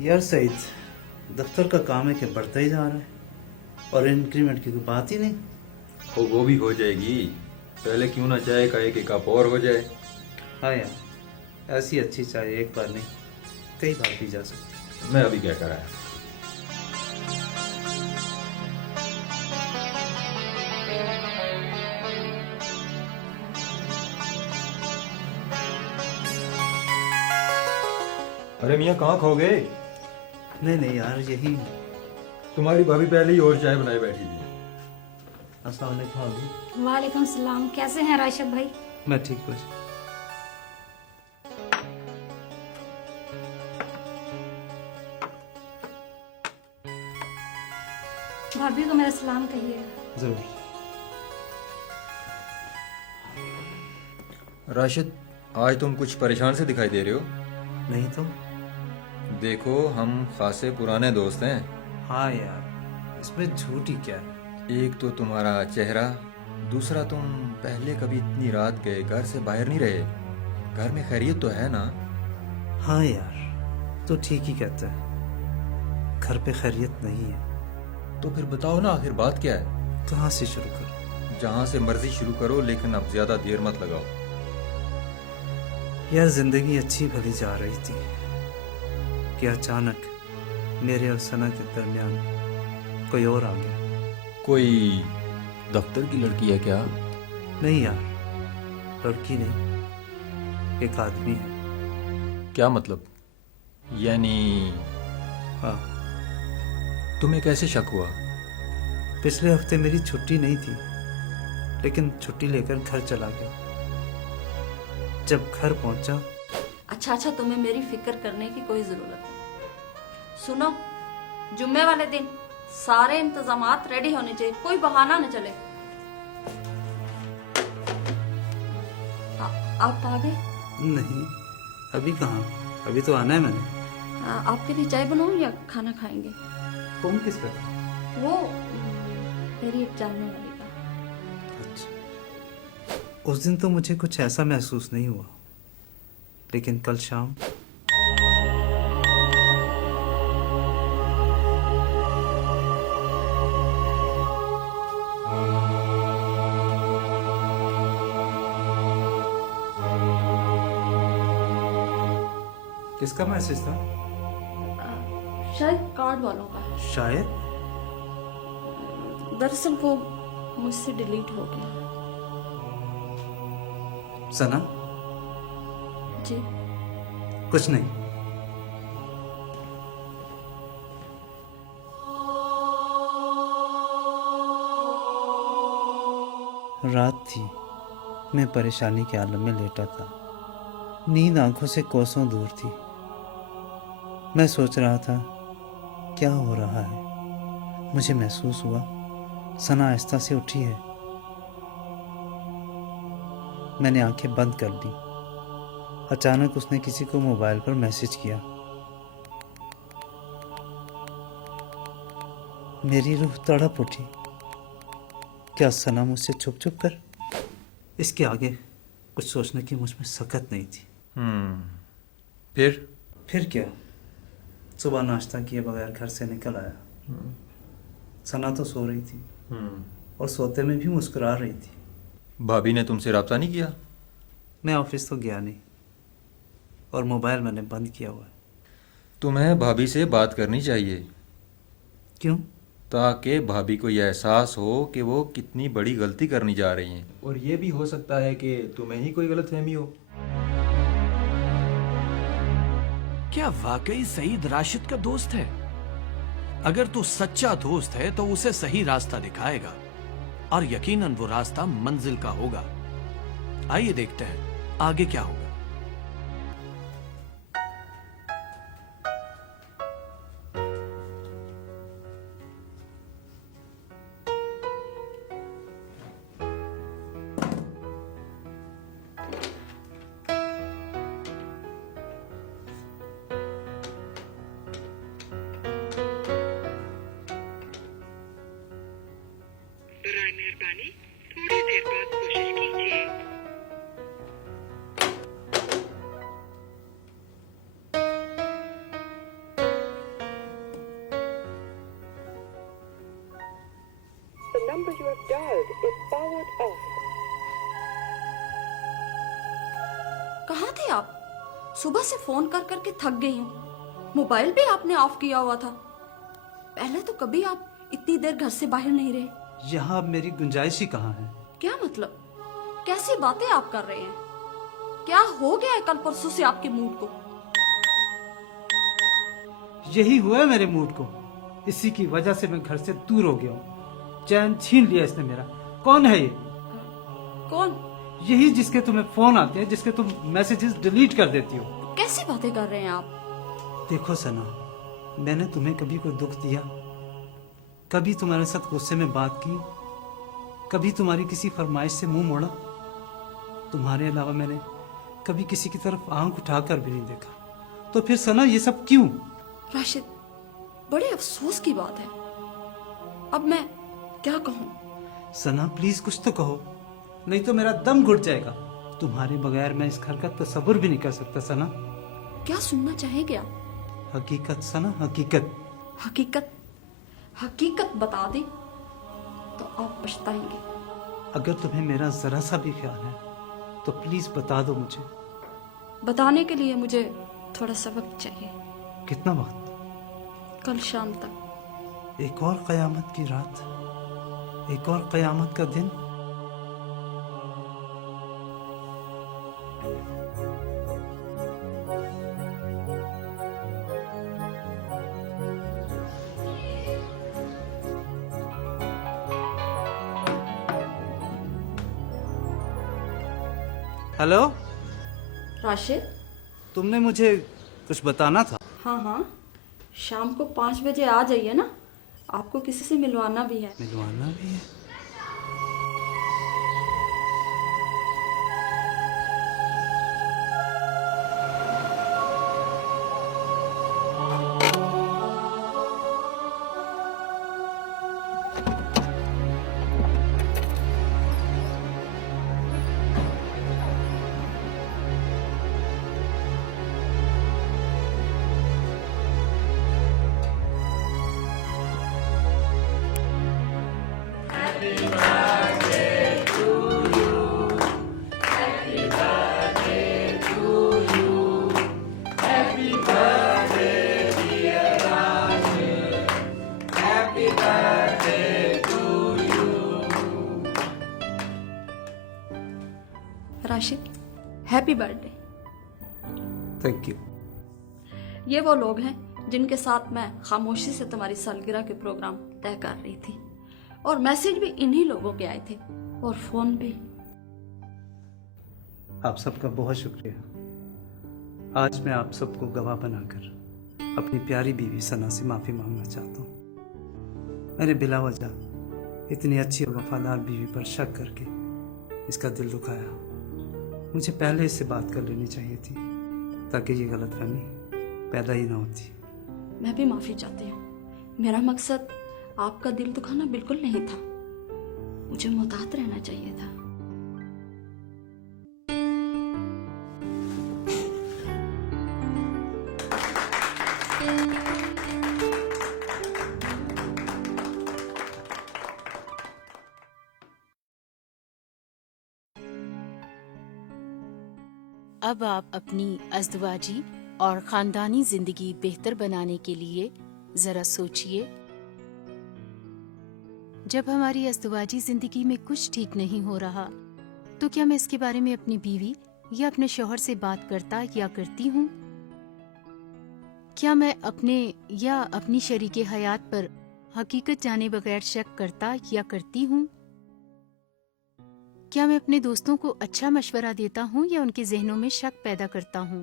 यार सईद, दफ्तर का काम है कि बढ़ता ही जा रहा है और इंक्रीमेंट की कोई बात ही नहीं। वो भी हो जाएगी। पहले क्यों ना चाय का एक कप और हो जाए। हाँ यार, ऐसी अच्छी चाय एक बार नहीं कई बार पी जा सकती। मैं अभी क्या कराया। अरे मियाँ कहाँ खो गए। नहीं नहीं यार, यही। तुम्हारी भाभी पहले ही और चाय बनाए बैठी थी। अस्सलाम वालेकुम भाभी। वालेकुम सलाम। कैसे हैं राशिद भाई? मैं ठीक हूँ। भाभी को मेरा सलाम कहिए। जरूर। राशिद, आज तुम कुछ परेशान से दिखाई दे रहे हो। नहीं तो। देखो, हम खासे पुराने दोस्त हैं। हाँ यार, इसमें झूठ ही क्या है। एक तो तुम्हारा चेहरा, दूसरा तुम पहले कभी इतनी रात गए घर से बाहर नहीं रहे। घर में खैरियत तो है ना। हाँ यार, तो ठीक ही कहता है, घर पे खैरियत नहीं है। तो फिर बताओ ना, आखिर बात क्या है। कहाँ से शुरू करूँ? जहाँ से मर्जी शुरू करो, लेकिन अब ज्यादा देर मत लगाओ। यार, जिंदगी अच्छी भली जा रही थी कि अचानक मेरे और सना के दरमियान कोई और आ गया। कोई दफ्तर की लड़की है क्या। नहीं यार, लड़की नहीं, एक आदमी है। क्या मतलब, यानी हाँ, तुम्हें कैसे शक हुआ। पिछले हफ्ते मेरी छुट्टी नहीं थी, लेकिन छुट्टी लेकर घर चला गया। जब घर पहुंचा। अच्छा, तुम्हें मेरी फिक्र करने की कोई जरूरत नहीं। सुनो, जुम्मे वाले दिन सारे इंतजामात रेडी होने चाहिए, कोई बहाना न चले। आप आ गए? नहीं, अभी कहाँ, अभी तो आना है मैंने। आपके लिए चाय बनाऊं या खाना खाएंगे? फोन किस पर था? वो मेरी एक जानने वाली का। अच्छा, उस दिन तो मुझे कुछ ऐसा महसूस नहीं हुआ, लेकिन कल शाम किसका मैसेज था? शायद कार्ड वालों का। शायद। दरअसल वो मुझसे डिलीट हो गया। सना, जी। कुछ नहीं। रात थी, मैं परेशानी के आलम में लेटा था। नींद आंखों से कोसों दूर थी। मैं सोच रहा था क्या हो रहा है। मुझे महसूस हुआ सना आहिस्ता से उठी है। मैंने आंखें बंद कर ली। अचानक उसने किसी को मोबाइल पर मैसेज किया। मेरी रूह तड़प उठी। क्या सना मुझसे छुप छुप कर? इसके आगे कुछ सोचने की मुझ में सकत नहीं थी। फिर क्या, सुबह नाश्ता किए बगैर घर से निकल आया। सना तो सो रही थी और सोते में भी मुस्कुरा रही थी। भाभी ने तुमसे राब्ता नहीं किया। मैं ऑफिस तो गया नहीं और मोबाइल मैंने बंद किया हुआ है। तुम्हें भाभी से बात करनी चाहिए। क्यों? ताकि भाभी को यह एहसास हो कि वो कितनी बड़ी गलती करनी जा रही हैं, और ये भी हो सकता है कि तुम्हें ही कोई गलतफहमी हो। क्या वाकई सईद राशिद का दोस्त है? अगर तू सच्चा दोस्त है तो उसे सही रास्ता दिखाएगा, और यकीनन वो रास्ता मंजिल का होगा। आइए देखते हैं आगे क्या होगा। बराए मेहरबानी थोड़ी देर बाद कोशिश कीजिए। is powered off. कहाँ थे आप? सुबह से फोन कर करके थक गई हूँ। मोबाइल भी आपने ऑफ किया हुआ था। पहले तो कभी आप इतनी देर घर से बाहर नहीं रहे। यहाँ अब मेरी गुंजाइश ही कहाँ है? क्या मतलब? कैसी बातें आप कर रहे हैं? क्या हो गया है कल परसों से आपके मूड को? यही हुआ है मेरे मूड को। इसी की वजह से मैं घर से दूर हो गया हूँ। चैन छीन लिया इसने मेरा। कौन है ये? कौन? यही जिसके तुम्हें फोन आते हैं, जिसके तुम मैसेजेस डिलीट कर देती हो। कैसी बातें कर रहे हैं आप? देखो सना, मैंने तुम्हें कभी कोई दुख दिया? कभी तुम्हारे साथ गुस्से में बात की? कभी तुम्हारी किसी फरमाइश से मुंह मोड़ा? तुम्हारे अलावा मैंने कभी किसी की तरफ आंख उठाकर भी नहीं देखा। तो फिर सना ये सब क्यों? राशिद, बड़े अफसोस की बात है। अब मैं क्या कहूँ? सना प्लीज कुछ तो कहो, नहीं तो मेरा दम घुट जाएगा। तुम्हारे बगैर मैं इस घर का तसव्वुर भी नहीं कर सकता सना। क्या सुनना चाहेंगे आप? हकीकत सना, हकीकत। हकीकत? हकीकत बता दी तो आप पछताएंगे। अगर तुम्हें मेरा जरा सा भी ख्याल है तो प्लीज बता दो मुझे। बताने के लिए मुझे थोड़ा सा वक्त चाहिए। कितना वक्त? कल शाम तक। एक और कयामत की रात, एक और कयामत का दिन। हेलो राशिद? तुमने मुझे कुछ बताना था। हाँ हाँ, शाम को 5 बजे आ जाइए ना, आपको किसी से मिलवाना भी है। मिलवाना भी है? Rashid, happy birthday. Thank you. ये वो लोग हैं जिनके साथ मैं खामोशी से तुम्हारी सालगिरह के प्रोग्राम तय कर रही थी, और मैसेज भी इन्हीं लोगों के आए थे, और फोन भी। आप सबका बहुत शुक्रिया। आज मैं आप सबको गवाह बनाकर अपनी प्यारी बीवी सना से माफ़ी मांगना चाहता हूँ। मैंने बिला वजह इतनी अच्छी और वफादार बीवी पर शक करके इसका दिल दुखाया। मुझे पहले इससे बात कर लेनी चाहिए थी ताकि ये गलतफहमी पैदा ही ना होती। मैं भी माफ़ी चाहती हूँ। मेरा मकसद आपका दिल दुखाना बिल्कुल नहीं था। मुझे मुहतात रहना चाहिए था। अब आप अपनी अज़दवाजी और ख़ानदानी ज़िंदगी बेहतर बनाने के लिए ज़रा सोचिए। जब हमारी अज़दवाजी ज़िंदगी में कुछ ठीक नहीं हो रहा तो क्या मैं इसके बारे में अपनी बीवी या अपने शौहर से बात करता या करती हूँ? क्या मैं अपने या अपनी शरीके हयात पर हकीकत जाने बगैर शक करता या करती हूँ? क्या मैं अपने दोस्तों को अच्छा मशवरा देता हूँ या उनके जहनों में शक पैदा करता हूँ?